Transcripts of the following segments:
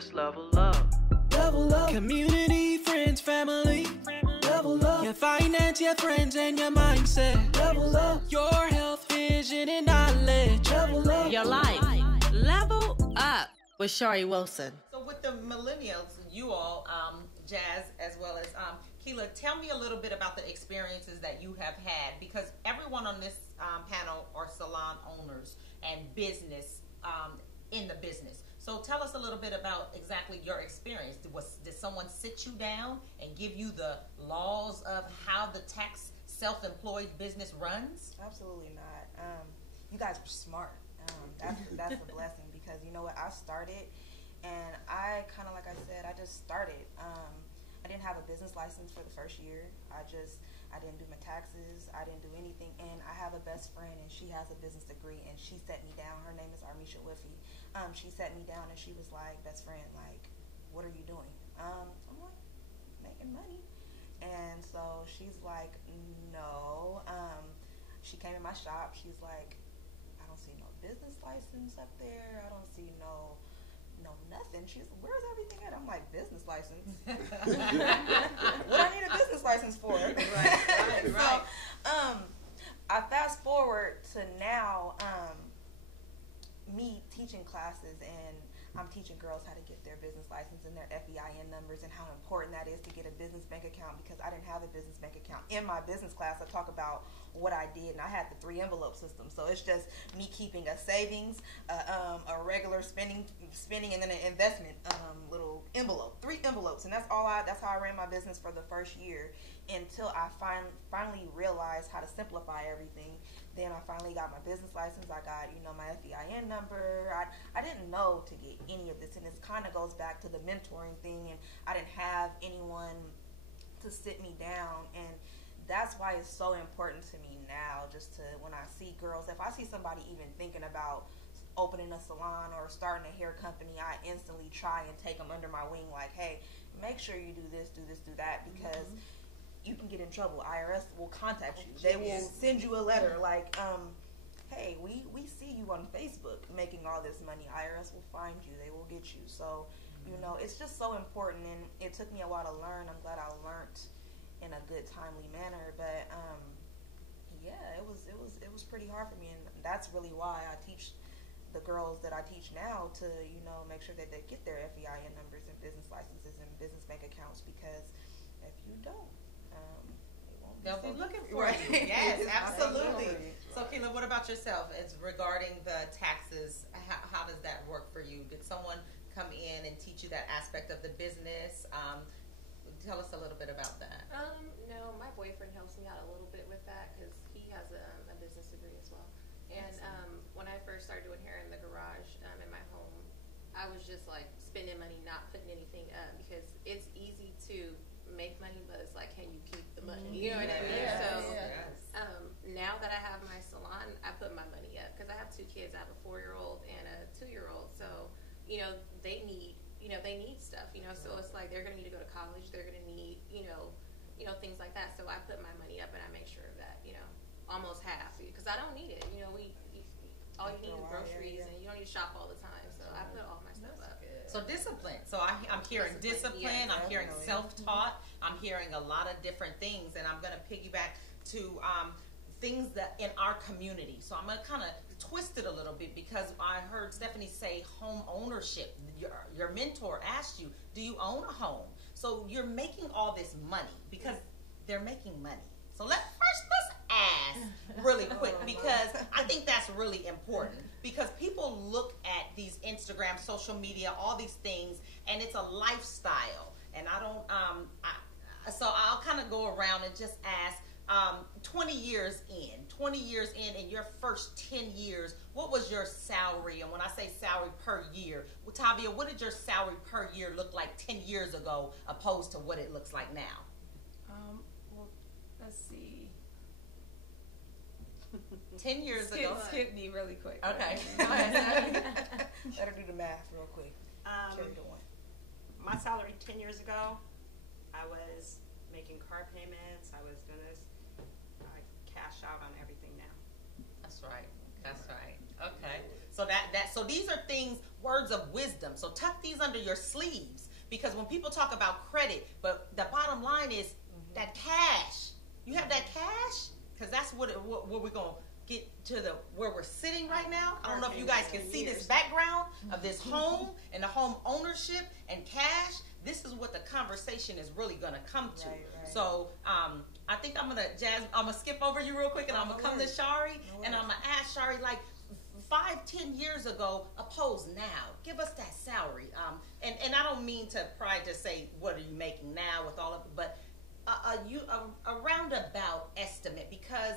let's level up. Level up. Community, friends, family. Level up. Your finance, your friends, and your mindset. Level up. Your health, vision, and knowledge. Level up. Your life. Level up with Shari Wilson. So with the millennials, you all, Jazz, as well as Keila, tell me a little bit about the experiences that you have had, because everyone on this panel are salon owners and business in the business. So tell us a little bit about exactly your experience. Did someone sit you down and give you the laws of how the tax self-employed business runs? Absolutely not. You guys were smart. That's a blessing, because you know what, I started, and I kind of, like I said, I just started. I didn't have a business license for the first year. I didn't do my taxes. I didn't do anything. And I have a best friend, and she has a business degree, and she set me down. Her name is Armisha Whiffy. She set me down, and she was like, best friend, like, what are you doing? I'm like, making money. And so she's like, no. She came in my shop. She's like, I don't see no business license up there. I don't see no nothing. She's, where's everything at? I'm like, business license? What do I need a business license for? Right. So, I fast forward to now, me teaching classes, and I'm teaching girls how to get their business license and their FEIN numbers, and how important that is to get a business bank account, because I didn't have a business bank account. In my business class, I talk about what I did, and I had the 3 envelope system. So it's just me keeping a savings, a regular spending, and then an investment little envelope, 3 envelopes, and that's how I ran my business for the first year, until I finally realized how to simplify everything. Then I finally got my business license. I got, my FEIN number. I didn't know to get any of this, and it kind of goes back to the mentoring thing, and I didn't have anyone to sit me down, and that's why it's so important to me now, just to, when I see girls, if I see somebody even thinking about opening a salon or starting a hair company, I instantly try and take them under my wing, like, hey, make sure you do this, do that, because you can get in trouble. IRS will contact you. They will send you a letter like, hey, we see you on Facebook making all this money. IRS will find you. They will get you. So, it's just so important, and it took me a while to learn. I'm glad I learned in a good, timely manner, but it was pretty hard for me, and that's really why I teach the girls that I teach now to, make sure that they get their FEIN numbers and business licenses and business bank accounts, because if you don't, they'll be looking for you. Yes, absolutely. So, Keila, what about yourself? It's regarding the taxes. How does that work for you? Did someone come in and teach you that aspect of the business? Tell us a little bit about that. No, my boyfriend helps me out a little bit with that, because he has a business degree as well. And when I first started doing hair in the garage in my home, I was just like spending money, not putting anything up, because it's easy to make money, but it's like, can you keep the money? You know what I mean? So now that I have my salon, I put my money up, because I have 2 kids. I have a 4-year-old and a 2-year-old. So they need stuff. So it's like they're gonna need to go to college. They're gonna need things like that. So I put my money up, and I make sure that almost half, because I don't need it. All you need is groceries, and you don't need to shop all the time. So I put all my stuff up. So discipline. So I'm hearing discipline. Yes, I'm hearing self-taught. I'm hearing a lot of different things, and I'm going to piggyback to things that in our community. So I'm going to kind of twist it a little bit, because I heard Stephanie say home ownership. Your mentor asked you, do you own a home? So you're making all this money because they're making money. So let's ask really quick, because I think that's really important, because people look at these Instagram, social media, all these things, and it's a lifestyle, and I don't so I'll kind of go around and just ask 20 years in your first 10 years, what was your salary? And when I say salary per year, Tavia, what did your salary per year look like 10 years ago opposed to what it looks like now? Well, let's see. 10 years ago. Skip me really quick. Okay. Let her do the math real quick. Carry the one. My salary 10 years ago, I was making car payments. I was doing this. I cash out on everything now. That's right. Okay. So So so these are things, words of wisdom. So tuck these under your sleeves, because when people talk about credit, but the bottom line is that cash. You have that cash, because that's what we're gonna get to where we're sitting right now. I don't know if you guys can see this background of this home and the home ownership and cash. This is what the conversation is really gonna come to. Right. So I think I'm gonna skip over you real quick, and I'm gonna come to Shari, and I'm gonna ask Shari, like, 5-10 years ago, opposed now. Give us that salary. And I don't mean to pry to say what are you making now with all of it, but a roundabout estimate, because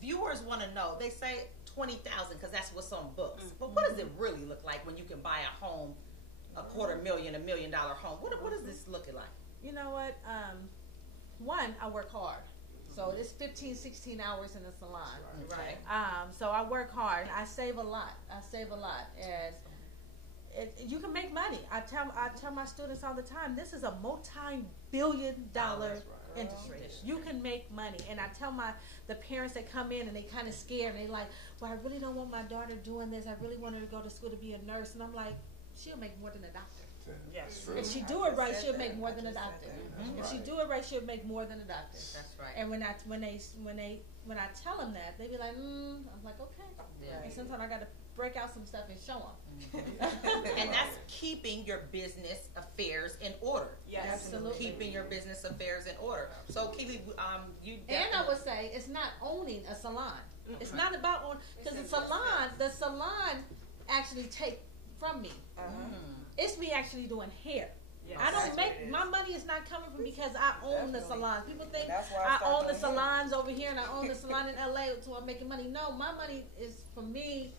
viewers want to know. They say 20,000 because that's what's on books. But what does it really look like when you can buy a home, $250,000, $1 million home? What does this look like? You know what? One, I work hard. So it's 15, 16 hours in the salon. Right. So I work hard. I save a lot. And you can make money. I tell my students all the time, this is a multi-billion-dollar industry. You can make money. And I tell the parents that come in and they kind of scared, and they like, well, I really don't want my daughter doing this. I really want her to go to school to be a nurse. And I'm like, she'll make more than a doctor. Yes. If she do it right, she'll make more than a doctor. If she do it right, she'll make more than a doctor. That's right. And when I tell them that, they be like, I'm like, okay. Yeah. And sometimes I got to break out some stuff and show them. And that's keeping your business affairs in order. Yes, absolutely. Keeping your business affairs in order. So, Keely, you. And I would say it's not owning a salon. It's not about owning, because the salon actually take from me. It's me actually doing hair. Yes, I don't make, my money is not coming from because I own the salon. People think I own the salons over here and I own the salon in LA, so I'm making money. No, my money is for me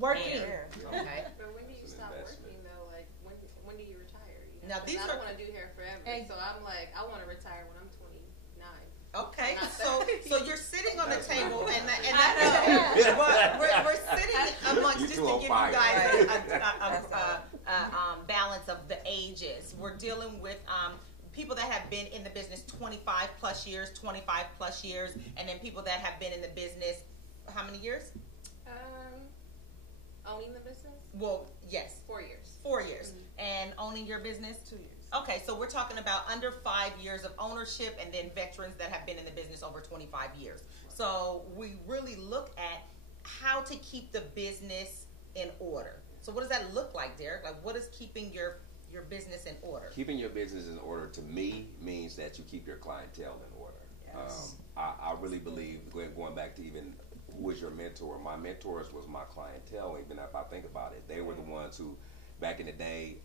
working. Okay. But when do you stop working though? Like when do you retire? You know? Now these I don't want to do hair forever, so I'm like, I want to retire when I'm 29. Okay, so you're sitting on the table, and we're sitting amongst, just to give you guys a balance of the ages. We're dealing with people that have been in the business 25 plus years, and then people that have been in the business how many years? Owning the business? Well, yes. 4 years. 4 years. And owning your business? 2 years. Okay, so we're talking about under 5 years of ownership, and then veterans that have been in the business over 25 years. So we really look at how to keep the business in order. So what does that look like, Derek? Like, what is keeping your business in order? Keeping your business in order, to me, means that you keep your clientele in order. Yes. I really believe, going back to even who was your mentor, my mentors was my clientele. Even if I think about it, they were the ones who, back in the day,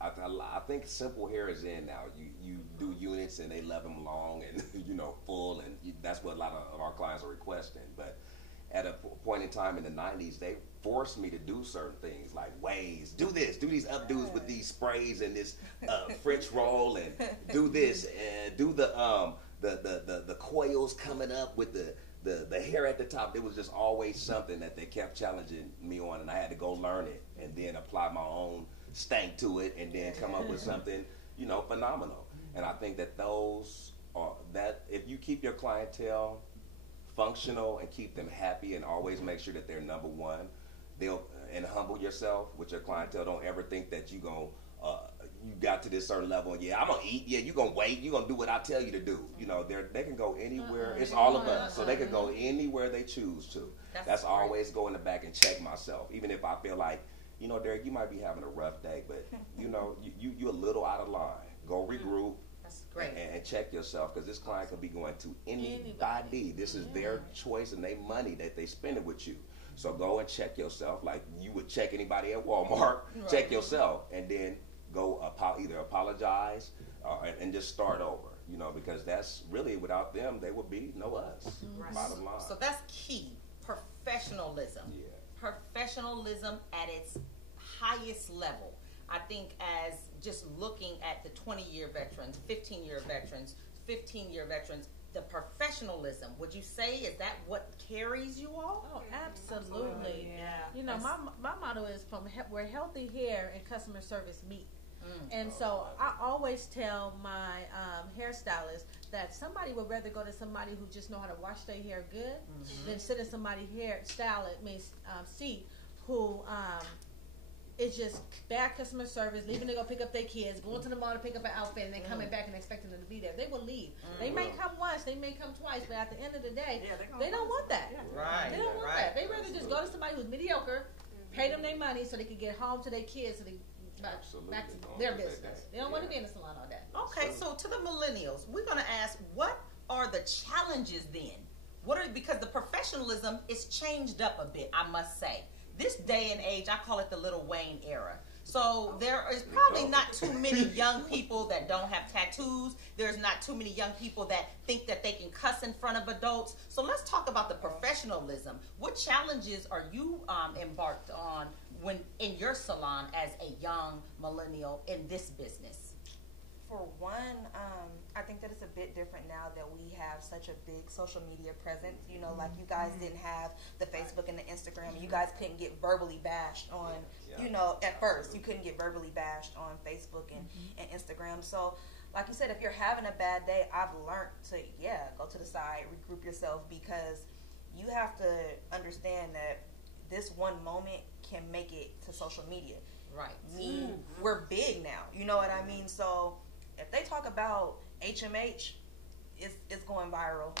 I think simple hair is in now. You do units and they love them long and full, and that's what a lot of our clients are requesting. But at a point in time in the 90s, they forced me to do certain things like waves, do these updos with these sprays and this French roll, and do this and do the coils coming up with the hair at the top. It was just always something that they kept challenging me on, and I had to go learn it and then apply my own stank to it and then come up with something, phenomenal. And I think that if you keep your clientele functional and keep them happy and always make sure that they're number one, and humble yourself with your clientele. Don't ever think that you got to this certain level and I'm gonna eat. You gonna wait. You gonna do what I tell you to do. They can go anywhere. It's all of us, so they can go anywhere they choose to. That's always go in the back and check myself, even if I feel like, Derek, you might be having a rough day, but you're a little out of line. Go regroup. That's great. And check yourself, because this client could be going to anybody. This is their choice and their money that they spend it with you. So go and check yourself like you would check anybody at Walmart. Right. Check yourself, and then go either apologize and just start over. Because that's really, without them, they would be no us. Right. Bottom line. So that's key. Professionalism. Yeah. Professionalism at its highest level. I think as just looking at the 20-year veterans, 15-year veterans, 15-year veterans, the professionalism, would you say, is that what carries you all? Oh, absolutely. Yeah. My motto is where healthy hair and customer service meet. And so I always tell my hairstylist that somebody would rather go to somebody who just know how to wash their hair good than sit in somebody's hair seat who it's just bad customer service, leaving to go pick up their kids, going to the mall to pick up an outfit, and then coming back and expecting them to be there. They will leave. They may come once, they may come twice, but at the end of the day, they don't want that. Right. They don't want that. They rather just go to somebody who's mediocre, pay them their money so they can get home to their kids, so they back to their business. They don't want to be in the salon all day. Okay, so to the millennials, we're going to ask, what are the challenges then? Because the professionalism is changed up a bit, I must say. This day and age, I call it the Lil Wayne era. So there is probably not too many young people that don't have tattoos. There's not too many young people that think that they can cuss in front of adults. So let's talk about the professionalism. What challenges are you embarked on when in your salon as a young millennial in this business? For one, I think that it's a bit different now that we have such a big social media presence. You know, like you guys didn't have the Facebook and the Instagram. You guys couldn't get verbally bashed on, you know, at first. You couldn't get verbally bashed on Facebook and Instagram. So, like you said, if you're having a bad day, I've learned to, go to the side, regroup yourself, because you have to understand that this one moment can make it to social media. Right. We're big now. You know what I mean? So if they talk about HMH, it's going viral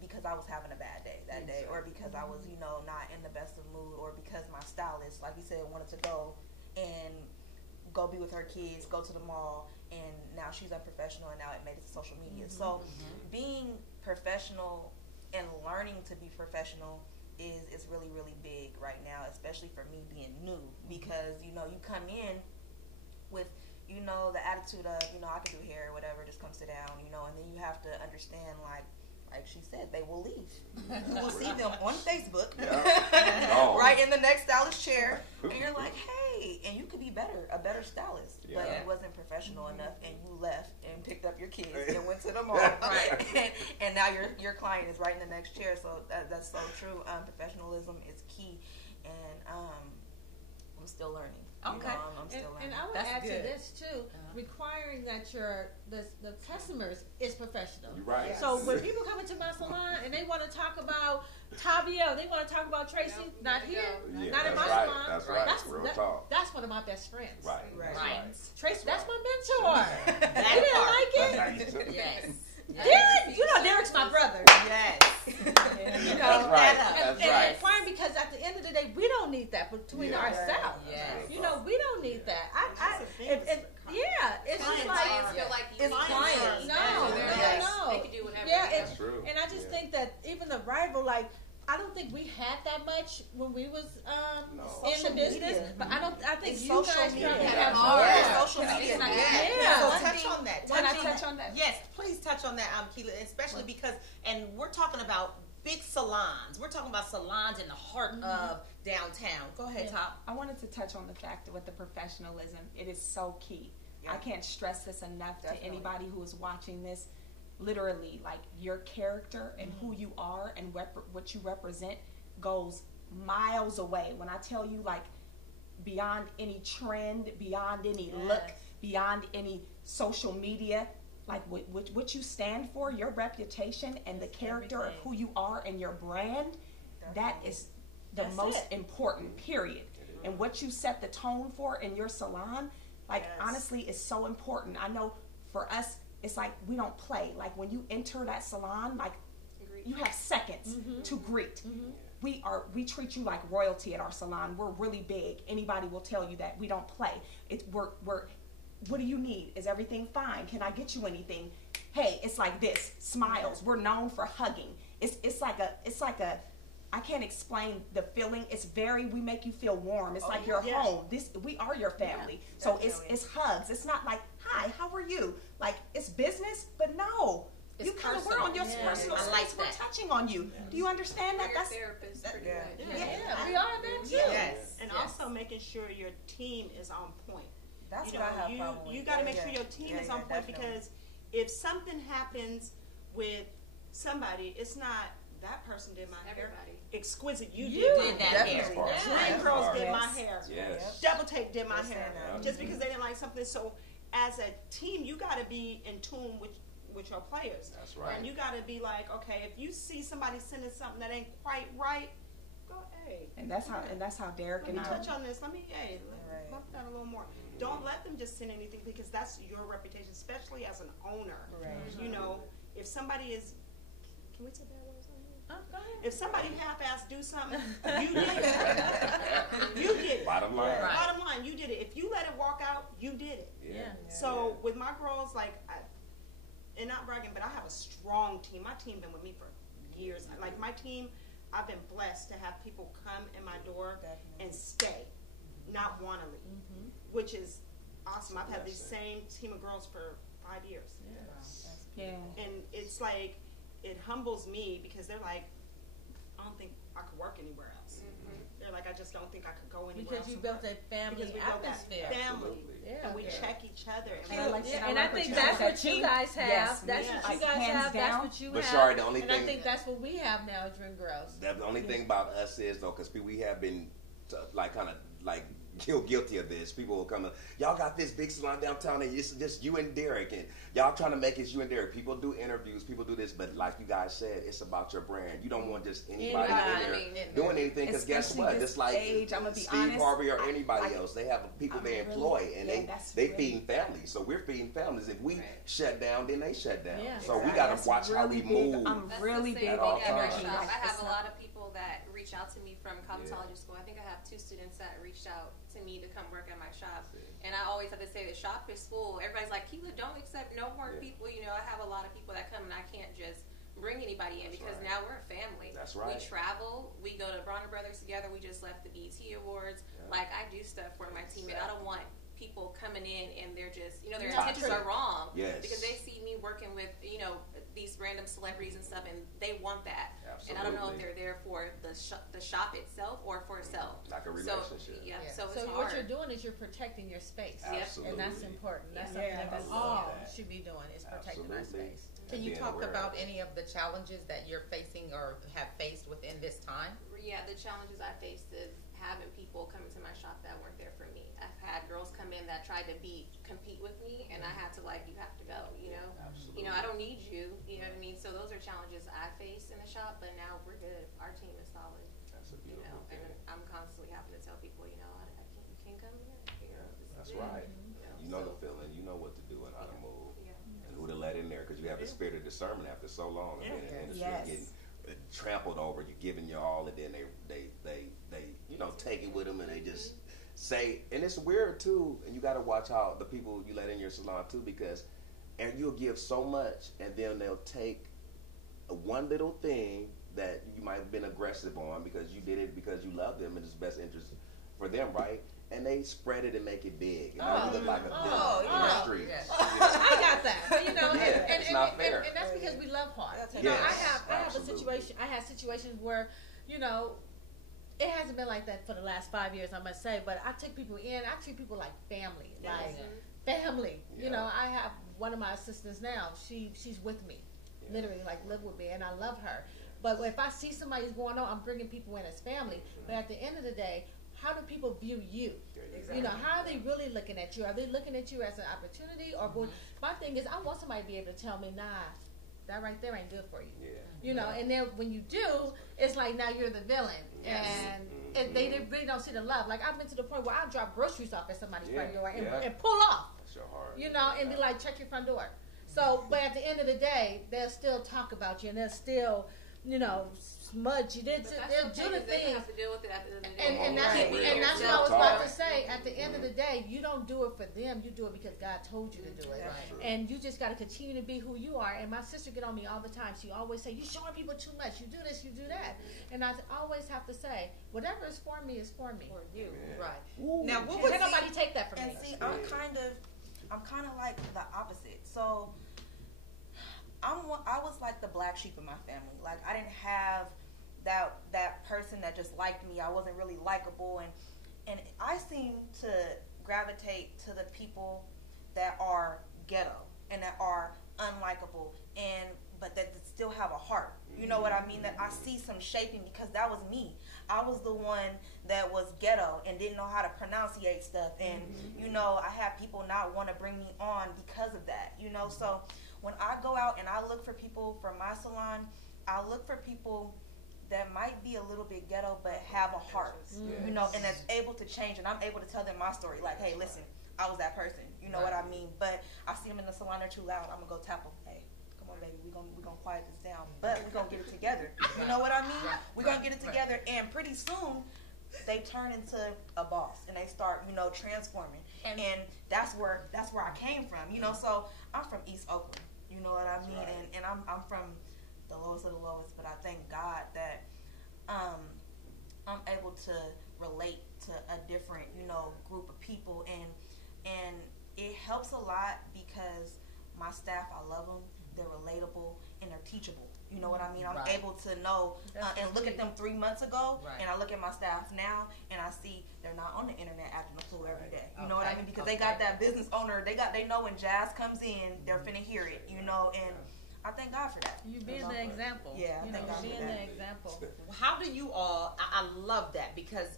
because I was having a bad day that day, or because I was, you know, not in the best of mood, or because my stylist, like you said, wanted to go be with her kids, go to the mall, and now she's unprofessional, and now it made it to social media. So being professional and learning to be professional is really, really big right now, especially for me being new, because, you know, you come in with, you know, the attitude of, you know, I can do hair or whatever, just come sit down, you know, and then you have to understand, like she said, they will leave. You will see them on Facebook, right in the next stylist chair, and you're like, hey, and you could be a better stylist, but it wasn't professional enough, and you left and picked up your kids and went to the mall, and now your client is right in the next chair. So that's so true. Professionalism is key, and I'm still learning. Okay, you know, I'm still learning. And I would add to this too, requiring that the customers is professional. Right. Yes. So when people come into my salon and they want to talk about Tavia, they want to talk about Tracy, not here, not in my salon. That's right. Real talk. That's one of my best friends. Right. Tracy, that's my mentor. That you didn't like it? Yes. Derek, you know Derek's my brother. Yes. You know, That's right. Fine, because at the end of the day, we don't need that between ourselves. Yes. You know, we don't need that. It's just clients feel like it's clients. No. They can do whatever. Yeah, That's true. And I just think that even the rival, like, I don't think we had that much when we was in the business, but I think you guys probably have more. Social media. So touch on that. Can I touch on that? Yes, please touch on that, Keila, especially because, and we're talking about big salons. We're talking about salons in the heart of downtown. Go ahead, Top. I wanted to touch on the fact that with the professionalism, it is so key. I can't stress this enough to anybody who is watching this. Literally, like, your character and who you are and what you represent goes miles away. When I tell you, like, beyond any trend, beyond any look, beyond any social media, like what you stand for, your reputation and the character of who you are and your brand, that is the most important, period. And what you set the tone for in your salon, like, honestly, is so important. I know for us, it's like we don't play. Like, when you enter that salon, like, you have seconds to greet. We treat you like royalty at our salon. We're really big. Anybody will tell you that. We don't play. We're what do you need? Is everything fine? Can I get you anything? Hey, it's like this. Smiles. We're known for hugging. It's like a I can't explain the feeling. We make you feel warm. It's like you're home. We are your family. So it's hugs. It's not like, hi, how are you? Like, it's business, but no. You kind of were on your personal space. We're touching on you. Do you understand that? That's therapist. We are that too. And also making sure your team is on point. That's what I have problem with. You got to make sure your team is on point, because if something happens with somebody, it's not that person did my hair. Exquisite, you did that hair. Dream Girls did my hair. Yes. Double Take did my hair. Just because they didn't like something. So as a team, you got to be in tune with your players. That's right. And you got to be like, okay, if you see somebody sending something that ain't quite right, And that's how Derek let me and I touch on this. Let me bump that a little more. Don't let them just send anything, because that's your reputation, especially as an owner. Right. You know, if somebody is, can we say bad words on here? Go ahead. If somebody half-assed do something, you did it. You did it. Bottom line. Right. Bottom line, you did it. If you let it walk out, you did it. Yeah. So with my girls, like, and not bragging, but I have a strong team. My team been with me for years. Like, my team, I've been blessed to have people come in my door and stay, not want to leave, which is awesome. I've had the same team of girls for 5 years. Yeah. And it's like, it humbles me, because they're like, I don't think I could work anywhere else. They're like, I just don't think I could go anywhere else. Because you built a family atmosphere. Family. Yeah. And we check each other. And I think that's what you guys have. That's what you guys have. That's what you have. But sorry, the only and thing, I think that's what we have now as Dream Girls. the only thing about us is, though, because we have been like kind of like guilty of this. People will come up, y'all got this big salon downtown, and it's just you and Derek, and y'all trying to make it you and Derek. People do interviews, people do this, but like you guys said, it's about your brand. You don't want just anybody in there doing anything, because guess what? Just like Steve Harvey or anybody else, they have people they employ, and they feeding families. So we're feeding families. If we shut down, then they shut down. Yeah. So we got to watch how we move. I'm really big at all on energy. times. I have a lot of people that reach out to me from cosmetology school. I think I have 2 students that reached out to me to come work at my shop. And I always have to say the shop is full. Everybody's like, Keela, don't accept no more people. You know, I have a lot of people that come, and I can't just bring anybody in, because now we're a family. That's right. We travel. We go to Bronner Brothers together. We just left the BET Awards. Like, I do stuff for my team, and I don't want people coming in and they're just, you know, their intentions are wrong. Yes. Because they see me working with, you know, these random celebrities and stuff, and they want that. Absolutely. And I don't know if they're there for the shop itself or for sell. Like a relationship. So it's So hard. what you're doing is you're protecting your space. Absolutely. And that's important. That's something that we all should be doing, is protecting our space. Can you talk about any of the challenges that you're facing or have faced within this time? Yeah, the challenges I faced is having people come into my shop that weren't there for me. I've had girls come in that tried to compete with me, and I had to, like, you have to go, you know? Absolutely. You know, I don't need you, you know what I mean? So those are challenges I face in the shop, but now we're good. Our team is solid. That's a You beautiful know, thing. and I'm constantly having to tell people, you know, you can't come here. You know, That's right. You know the feeling. You know what to do and how to move. And who to let in there, because you have the spirit of discernment after so long. And then in the industry, getting trampled over, you're giving your all, and then they you know, take it with them, and they just say, and it's weird too, and you got to watch how the people you let in your salon too, because and you'll give so much, and then they'll take one little thing that you might have been aggressive on because you did it because you love them and it's best interest for them, right? And they spread it and make it big, and now you look like a villain in the street. Yes. I got that. But, you know, it's not fair. And that's because we love hard. Yes, You know, I have absolutely. a situation. I had situations where, you know, it hasn't been like that for the last 5 years, I must say. But I take people in. I treat people like family, family. Yeah. You know, I have one of my assistants now. She's with me, literally, like live with me, and I love her. But if I see somebody's going on, I'm bringing people in as family. But at the end of the day, how do people view you? You know, how are they really looking at you? Are they looking at you as an opportunity? Or my thing is, I want somebody to be able to tell me, nah, that right there ain't good for you. You know, and then when you do, it's like now you're the villain. And they really don't see the love. Like, I've been to the point where I'll drop groceries off at somebody's front door and pull off. That's your heart. You know, and be like, check your front door. So, but at the end of the day, they'll still talk about you, and they'll still, you know, smudge you. They'll do the thing. Have to deal with it at the end of the day. And that's what I was about to say. At the end of the day, you don't do it for them. You do it because God told you to do it. And you just got to continue to be who you are. And my sister get on me all the time. She always say, "You showing people too much. You do this, you do that." And I always have to say, whatever is for me is for me. For you, Right. Ooh. Now, what was Can't nobody take that from me. And see, I'm kind of like the opposite. So I was like the black sheep in my family. Like, I didn't have that person that just liked me. I wasn't really likable, and I seem to gravitate to the people that are ghetto and that are unlikable, but that still have a heart. You know what I mean? That I see some shaping, because that was me. I was the one that was ghetto and didn't know how to pronunciate stuff, and you know, I have people not want to bring me on because of that. You know, so when I go out and I look for people for my salon, I look for people that might be a little bit ghetto, but have a heart, you know, and that's able to change. And I'm able to tell them my story. Like, hey, listen, I was that person. You know what I mean? But I see them in the salon, they're too loud. I'm gonna go tap them. Hey, come on, baby, we're gonna quiet this down. But we're gonna get it together. You know what I mean? We're gonna get it together, and pretty soon they turn into a boss and they start, you know, transforming. And that's where I came from. You know, so I'm from East Oakland. You know what I mean? And I'm from the lowest of the lowest, but I thank God that I'm able to relate to a different, you know, group of people, and it helps a lot because my staff, I love them. They're relatable and they're teachable. You know what I mean? I'm able to know and look at them 3 months ago, and I look at my staff now, and I see they're not on the internet acting a fool every day. You know what I mean? Because they got that business owner. They know when jazz comes in, they're finna hear it. You know, and I thank God for that. You being the example. Yeah, I thank God for that. Being the example. How do you all? I love that because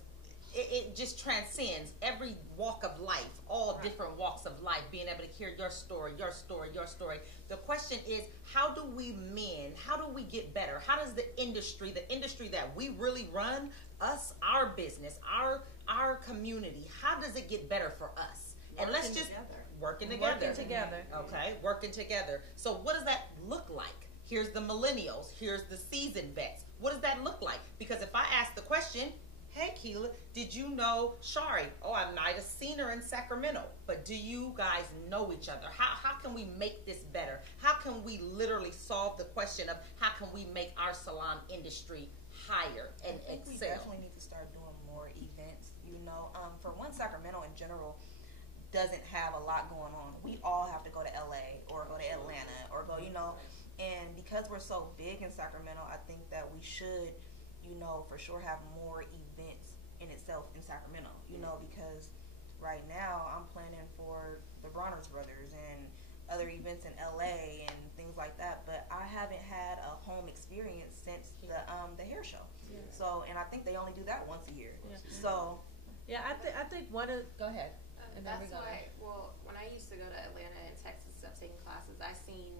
it just transcends every walk of life, all different walks of life, being able to hear your story, your story, your story. The question is, how do we mend? How do we get better? How does the industry that we really run, us, our business, our community, how does it get better for us? And let's just working together. Okay, working together. So what does that look like? Here's the millennials. Here's the seasoned vets. What does that look like? Because if I ask the question, hey, Keela, did you know Shari? Oh, I might have seen her in Sacramento. But do you guys know each other? How can we make this better? How can we literally solve the question of how can we make our salon industry higher and excel? I think we definitely need to start doing more events. You know, for one, Sacramento in general doesn't have a lot going on. We all have to go to LA or go to Atlanta or go, you know, and because we're so big in Sacramento, I think that we should, you know, for sure have more events in itself in Sacramento, you know, because right now I'm planning for the Bronner's Brothers and other events in LA and things like that, but I haven't had a home experience since the hair show. So, and I think they only do that once a year. So, I think one of, go ahead. That's why, well, when I used to go to Atlanta and Texas stuff, taking classes, I seen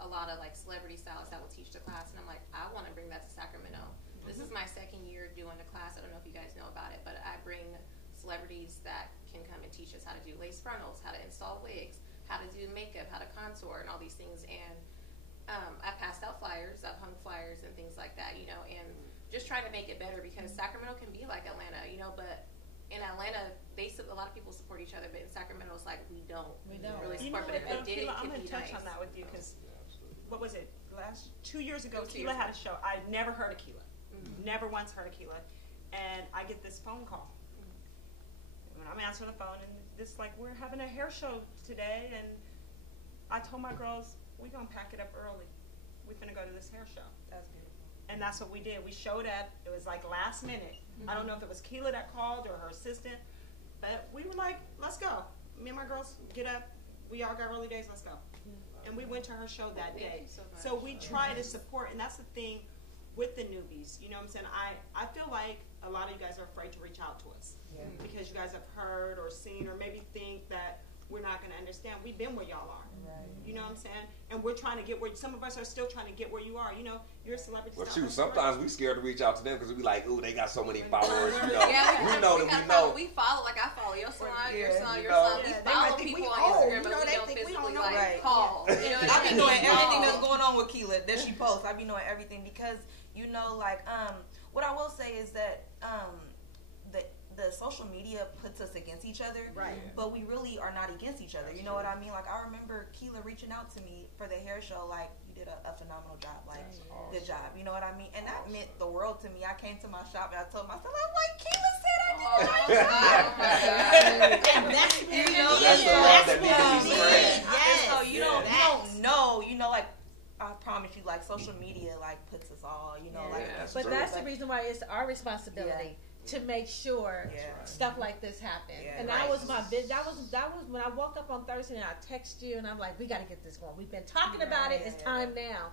a lot of like celebrity stylists that would teach the class, and I'm like, I want to bring that to Sacramento. This is my second year doing the class. I don't know if you guys know about it, but I bring celebrities that can come and teach us how to do lace frontals, how to install wigs, how to do makeup, how to contour, and all these things. And I passed out flyers, I've hung flyers and things like that, you know, and just trying to make it better because Sacramento can be like Atlanta, you know, but in Atlanta, a lot of people support each other, but in Sacramento, it's like we don't really support. But if they did, I'm going to touch on that with you because what was it? 2 years ago, Keela had a show. I never heard of Keela. Never once heard of Keela. And I get this phone call. When I'm answering the phone, and it's like, we're having a hair show today, and I told my girls, we're going to pack it up early. We're going to go to this hair show. that's beautiful. And that's what we did. We showed up. It was like last minute. I don't know if it was Keela that called or her assistant, but we were like, let's go. Me and my girls get up. We all got early days. Let's go. And we went to her show that day. So we try to support, and that's the thing with the newbies. You know what I'm saying? I feel like a lot of you guys are afraid to reach out to us because you guys have heard or seen or maybe think that we're not going to understand. We've been where y'all are. You know what I'm saying? And we're trying to get where, some of us are still trying to get where you are. You know, you're a celebrity. Well, shoot, sometimes we scared to reach out to them because we be like, ooh, they got so many followers. You know, we know. We follow, like I follow your salon, your salon, your know. salon. We follow people on Instagram, but we don't physically like call. You know what I be knowing everything that's going on with Keela that she posts. I be knowing everything because, you know, like, what I will say is that the social media puts us against each other, but we really are not against each other. You know what I mean? Like, I remember Keela reaching out to me for the hair show. Like, you did a phenomenal job. Like, good job. You know what I mean? And that meant the world to me. I came to my shop and I told myself, I'm like, Keela said I did my job. And that's You know, That's the love that needs to be spread. And so you don't know, you know, like, I promise you, like, social media, like, puts us all, you know, like. But that's the reason why it's our responsibility to make sure stuff like this happens. And that was my that was when I woke up on Thursday and I text you and I'm like, we got to get this going. We've been talking about it. It's time now.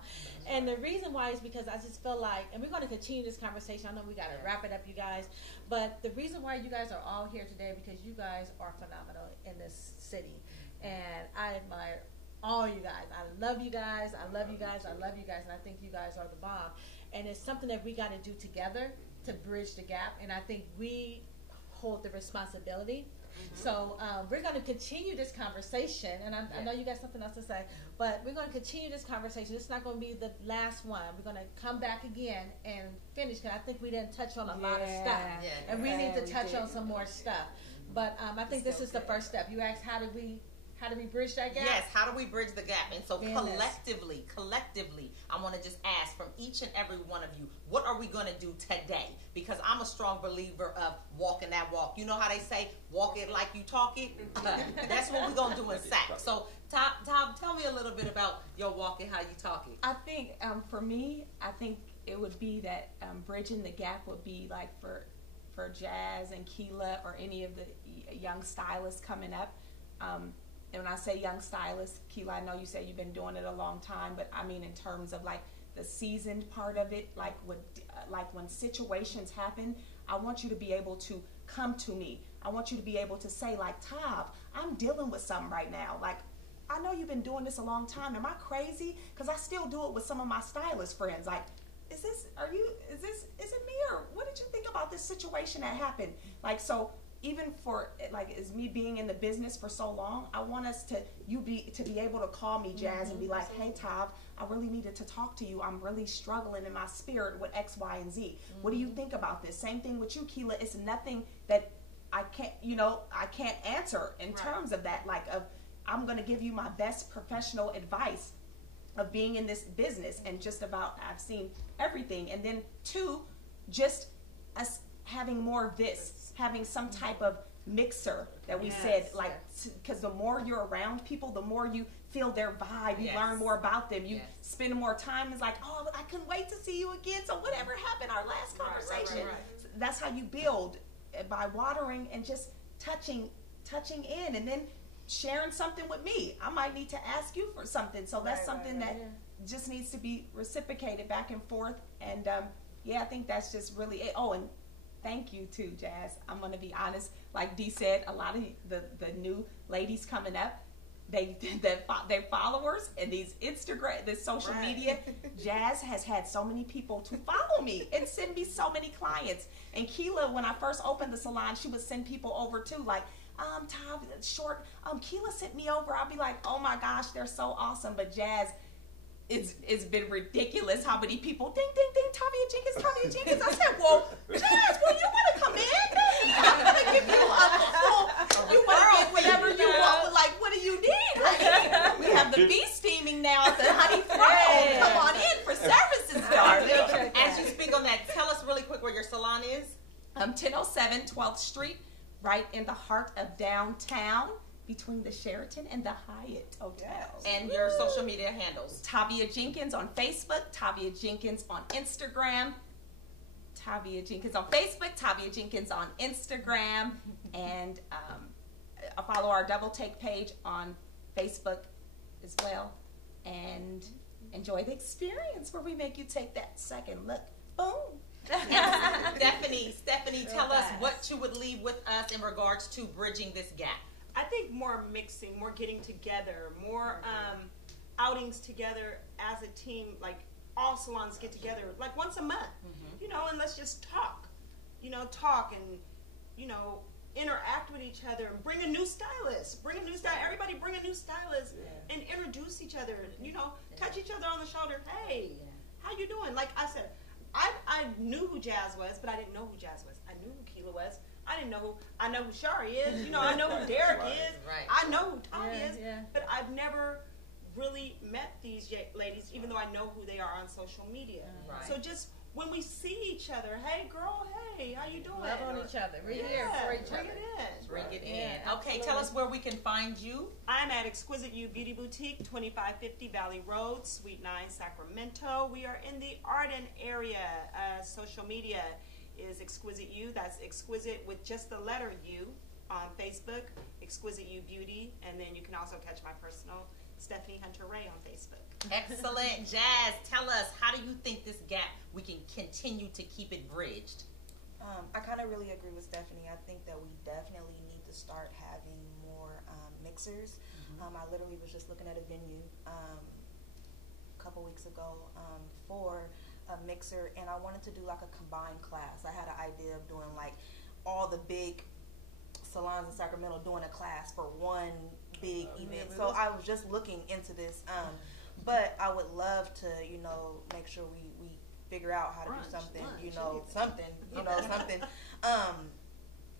And the reason why is because I just feel like, and we're going to continue this conversation. I know we got to wrap it up, you guys. But the reason why you guys are all here today because you guys are phenomenal in this city, and I admire all you guys. I love you guys. I love you guys. I love you guys. And I think you guys are the bomb. And it's something that we got to do together to bridge the gap. And I think we hold the responsibility. So we're going to continue this conversation, and I know you got something else to say, but we're going to continue this conversation. It's not going to be the last one. We're going to come back again and finish, because I think we didn't touch on a lot of stuff, and we need to touch on some more stuff. But I think this is the first step. You asked, how do we bridge that gap? Yes, how do we bridge the gap? And so collectively, I want to just ask from each and every one of you, what are we going to do today? Because I'm a strong believer of walking that walk. You know how they say, walk it like you talk it? That's what we're going to do in SAC. So, Tom, tell me a little bit about your walk it, how you talk it. I think, for me, I think it would be that bridging the gap would be like for Jazz and Keela or any of the young stylists coming up. And when I say young stylist, Keela, I know you say you've been doing it a long time, but I mean in terms of like the seasoned part of it, like when situations happen, I want you to be able to come to me. I want you to be able to say, like, Tav, I'm dealing with something right now. Like, I know you've been doing this a long time. Am I crazy? Because I still do it with some of my stylist friends. Like, is it me, or what did you think about this situation that happened? Like, so even for, like, as me being in the business for so long, I want us to be able to call me, Jazz, and be like, hey, Tav, I really needed to talk to you. I'm really struggling in my spirit with X, Y, and Z. What do you think about this? Same thing with you, Keela. It's nothing that I can't answer in terms of that. Like, I'm going to give you my best professional advice of being in this business, and just about, I've seen everything. And then 2, just us having more of this, having some type of mixer that we said, like, because the more you're around people, the more you feel their vibe, you learn more about them, you spend more time. It's like, oh, I couldn't wait to see you again. So whatever happened, our last conversation, that's how you build, by watering and just touching in, and then sharing something with me. I might need to ask you for something. So that's something that just needs to be reciprocated back and forth. And I think that's just really it. Oh, and thank you too, Jazz. I'm going to be honest. Like Dee said, a lot of the new ladies coming up, their followers and these Instagram, this social media, Jazz has had so many people to follow me and send me so many clients. And Keela, when I first opened the salon, she would send people over too, like, Tav, Keela sent me over. I'll be like, oh my gosh, they're so awesome. But Jazz, it's been ridiculous how many people ding Tavia Jenkins. I said, well, Jazz, you want to come in? I'm gonna give you you want to get whatever you want. Like, what do you need, honey? We have the bee steaming now at the Honey Throne. Come on in for services, darling. As you speak on that, tell us really quick where your salon is. 1007 12th Street, right in the heart of downtown, between the Sheraton and the Hyatt hotels. And your social media handles. Tavia Jenkins on Facebook, Tavia Jenkins on Instagram, Tavia Jenkins on Facebook, Tavia Jenkins on Instagram, and follow our Double Take page on Facebook as well. And enjoy the experience where we make you take that second look. Boom. Stephanie, tell us what you would leave with us in regards to bridging this gap. I think more mixing, more getting together, more outings together as a team. Like, all salons get together like once a month, and let's just talk, and interact with each other, and bring a new stylist, everybody bring a new stylist, and introduce each other, touch each other on the shoulder. Hey, how you doing? Like I said, I knew who Jazz was, but I didn't know who Jazz was. I knew who Keela was. I know who Shari is. I know who Derek is. Right. I know who Tom is. But I've never really met these ladies, even though I know who they are on social media. Right. So just when we see each other, hey girl, hey, how you doing? Love on each other. We're here for each other. Bring it in. Okay, tell us where we can find you. I'm at Exquisite You Beauty Boutique, 2550 Valley Road, Suite 9, Sacramento. We are in the Arden area. Social media is Exquisite You. That's Exquisite with just the letter U on Facebook, Exquisite You Beauty, and then you can also catch my personal Stephanie Hunter Ray on Facebook. Excellent. Jazz, tell us, how do you think this gap, we can continue to keep it bridged? I kind of really agree with Stephanie. I think that we definitely need to start having more mixers. I literally was just looking at a venue a couple weeks ago for a mixer, and I wanted to do like a combined class. I had an idea of doing like all the big salons in Sacramento doing a class for one big event. So I was just looking into this, but I would love to, you know, make sure we figure out how to do something, something,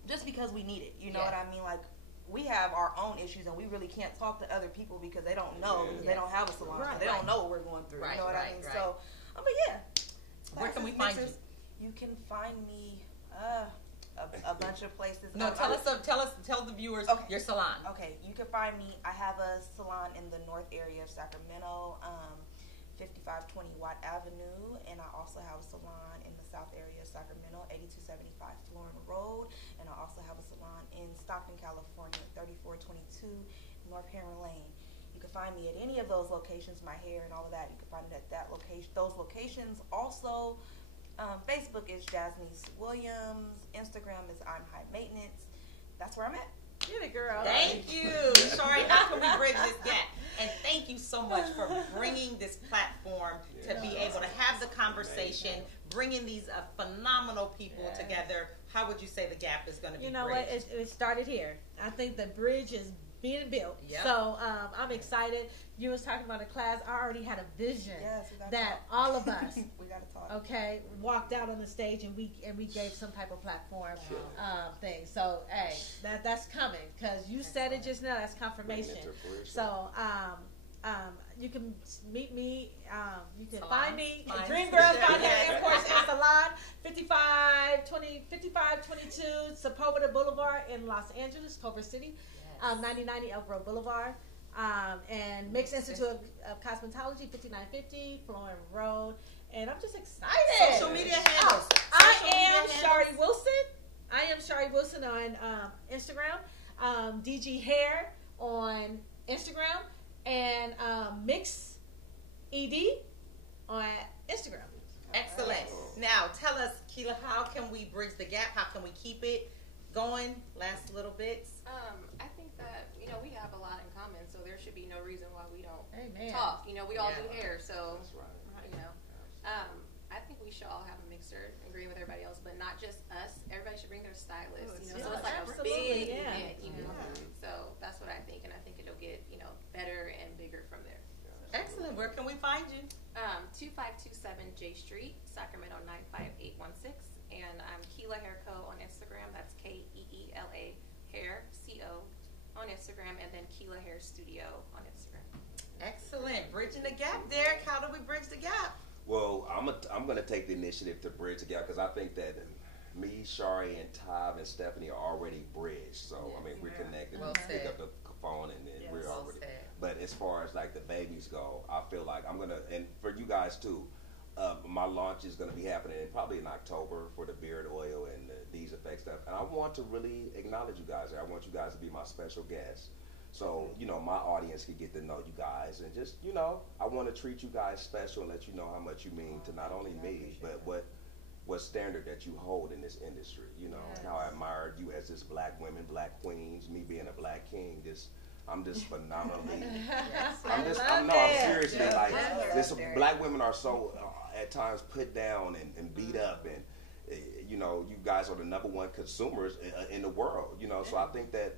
just because we need it, you know what I mean? Like, we have our own issues, and we really can't talk to other people because they don't know, because they don't have a salon, so they don't know what we're going through, you know what I mean? So, but yeah. Where can we find you? You can find me a bunch of places. No, tell the viewers your salon. Okay, you can find me. I have a salon in the north area of Sacramento, 5520 Watt Avenue, and I also have a salon in the south area of Sacramento, 8275 Florida Road, and I also have a salon in Stockton, California, 3422 North Heron Lane. You can find me at any of those locations, my hair and all of that. You can find it at that location, those locations. Also, Facebook is Jasmine Williams. Instagram is I'm High Maintenance. That's where I'm at. Get it, girl. Thank you. Sorry, how can we bridge this gap? And thank you so much for bringing this platform to be able to have the conversation, bringing these phenomenal people together. How would you say the gap is going to be bridged? You know what? It started here. I think the bridge is being built. Yep. So I'm excited. You was talking about a class. I already had a vision that all of us, we gotta talk. Okay, walked out on the stage and we gave some type of platform thing. So hey, that's coming because you said it just now. That's confirmation. So you can meet me. You can find me at Dream Girls Podcast, of course, in Salon 5522 Sepulveda Boulevard in Los Angeles, Culver City. 9090 Elk Grove Boulevard, and Mix Institute of Cosmetology, 5950 Florida Road, and I'm just excited. Social media handles. I am Shari Wilson on Instagram, DG Hair on Instagram, and Mix ED on Instagram. Excellent. Now, tell us, Keila, how can we bridge the gap? How can we keep it going? Last little bits. I think that, you know, we have a lot in common, so there should be no reason why we don't talk. You know, we all do hair, so, you know. I think we should all have a mixer, agree with everybody else, but not just us. Everybody should bring their stylist, you know, so it's like a big event, you know. So that's what I think, and I think it'll get, you know, better and bigger from there. Excellent. Where can we find you? 2527 J Street, Sacramento 95816, and I'm Keila Hair Co. on Instagram. That's KEELA Hair CO on Instagram, and then Keila Hair Studio on Instagram. Excellent. Bridging the gap, Derek. How do we bridge the gap? Well, I'm gonna take the initiative to bridge the gap because I think that me, Shari, and Tav and Stephanie are already bridged. So I mean, we're connected. Well we pick up the phone and then we're already. But as far as like the babies go, I feel like I'm gonna, and for you guys too. My launch is going to be happening probably in October for the beard oil and these effects stuff. And I want to really acknowledge you guys. I want you guys to be my special guests. So, you know, my audience can get to know you guys. And just, you know, I want to treat you guys special and let you know how much you mean to not only me, but what standard that you hold in this industry. You know, and how I admire you as this black women, black queens, me being a black king, I'm just phenomenally. I'm seriously like this. Black women are so at times put down and beat up, and you know, you guys are the #1 consumers in the world. You know, so I think that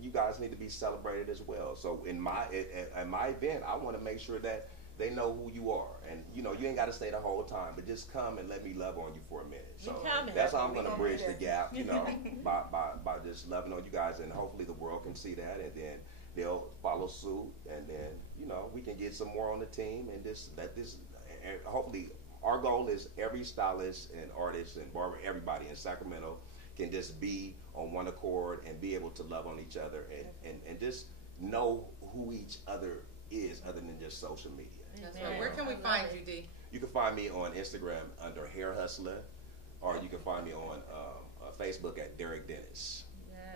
you guys need to be celebrated as well. So in my event, I want to make sure that they know who you are, and you know, you ain't got to stay the whole time, but just come and let me love on you for a minute. So that's how I'm going to bridge the gap. You know, by just loving on you guys, and hopefully the world can see that, and then they'll follow suit, and then, you know, we can get some more on the team and just let this, hopefully our goal is every stylist and artist and barber, everybody in Sacramento can just be on one accord and be able to love on each other and just know who each other is other than just social media. So where can we find you, D? You can find me on Instagram under Hair Hustler, or you can find me on Facebook at Derek Dennis.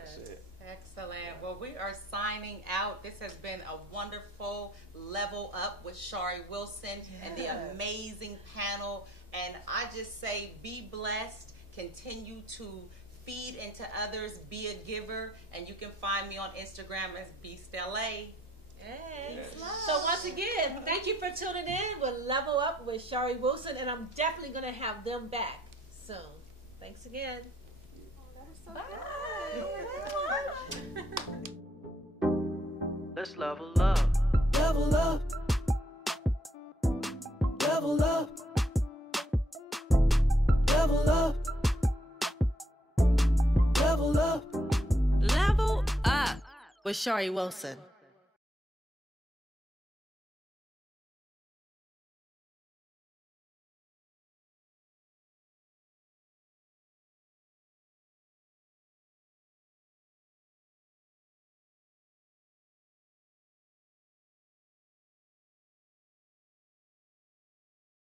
That's it. Excellent. Well, we are signing out. This has been a wonderful level up with Shari Wilson and the amazing panel. And I just say, be blessed. Continue to feed into others, be a giver, and you can find me on Instagram as BeastLA. Hey. Yes. So once again, thank you for tuning in with Level Up with Shari Wilson, and I'm definitely going to have them back soon. Thanks again. Oh, that was so good. Let's level up. Level up. Level up. Level up. Level up. Level Up with Shari Wilson.